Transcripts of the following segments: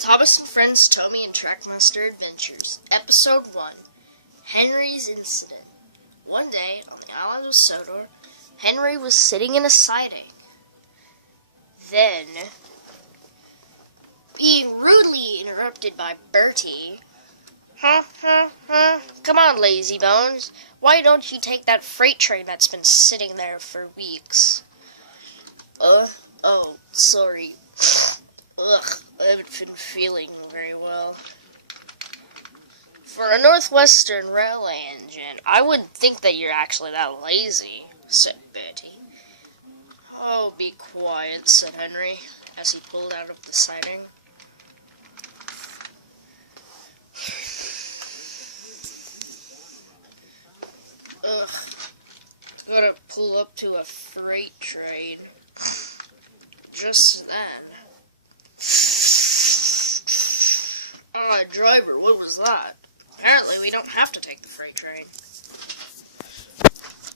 Thomas and Friends Tommy and Trackmaster Adventures, Episode 1, Henry's Incident. One day, on the island of Sodor, Henry was sitting in a siding. Then, being rudely interrupted by Bertie, come on, lazy bones. Why don't you take that freight train that's been sitting there for weeks? Oh, sorry. I haven't been feeling very well. For a Northwestern railway engine, I wouldn't think that you're actually that lazy, said Bertie. Oh, be quiet, said Henry, as he pulled out of the siding. Gotta pull up to a freight train. Just then. Driver, what was that? Apparently we don't have to take the freight train.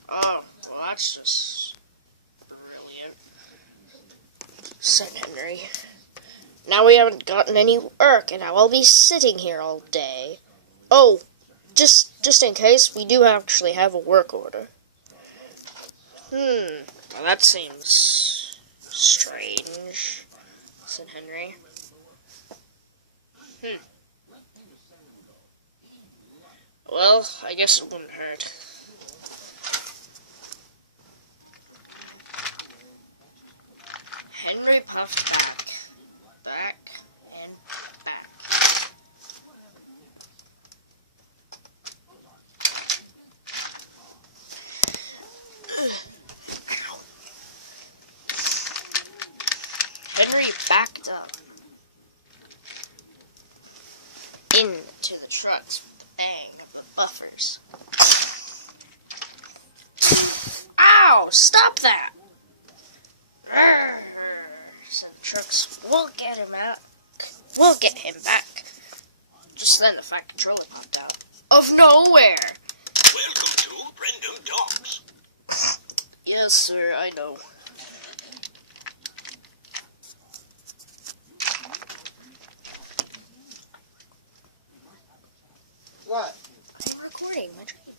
Oh, well that's just brilliant, said Henry. Now we haven't gotten any work, and I'll be sitting here all day. Oh, just in case, we do actually have a work order. Well, that seems strange, said Henry. Well, I guess it wouldn't hurt. Henry puffed back, and back. Henry backed up into the trucks with the bang of the buffers. Ow! Stop that! Said the trucks. We'll get him back. Just then the fat controller popped out. Of nowhere! Welcome to Random Talks. Yes, sir, I know. What? I'm recording my train.